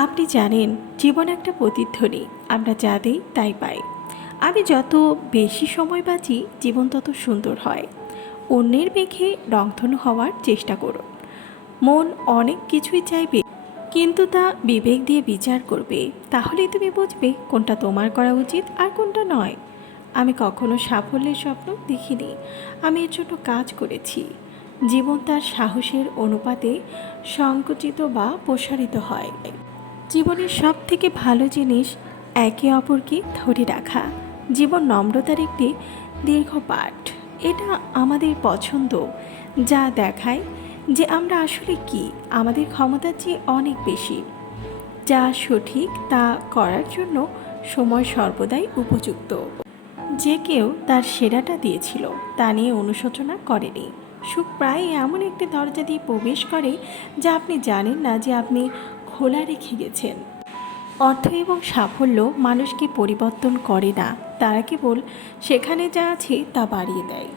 আপনি জানেন, জীবন একটা প্রতিধ্বনি। আমরা যা দিই তাই পাই। আমি যত বেশি সময় বাঁচি, জীবন তত সুন্দর হয়। অন্যের মেঘে রংধনু হওয়ার চেষ্টা করুন। মন অনেক কিছুই চাইবে, কিন্তু তা বিবেক দিয়ে বিচার করবে। তাহলেই তুমি বুঝবে কোনটা তোমার করা উচিত আর কোনটা নয়। আমি কখনো সাফল্যের স্বপ্ন দেখিনি, আমি এর জন্য কাজ করেছি। জীবন তার সাহসের অনুপাতে সংকুচিত বা প্রসারিত হয়। জীবনের সব থেকে ভালো জিনিস একে অপরকে ধরে রাখা। জীবন নম্রতার একটি দীর্ঘ পাঠ। এটা আমাদের পছন্দ, যা দেখায় যে আমরা আসলে কি, আমাদের ক্ষমতার চেয়ে অনেক বেশি। যা সঠিক তা করার জন্য সময় সর্বদাই উপযুক্ত। যে কেউ তার সেরাটা দিয়েছিল তা নিয়ে অনুশোচনা করেনি। সুখ প্রায় এমন একটি দরজা দিয়ে প্রবেশ করে যা আপনি জানেন না যে আপনি খোলা রেখে গেছেন। অর্থ এবং সাফল্য মানুষকে পরিবর্তন করে না, তারা কেবল সেখানে যা আছে তা বাড়িয়ে দেয়।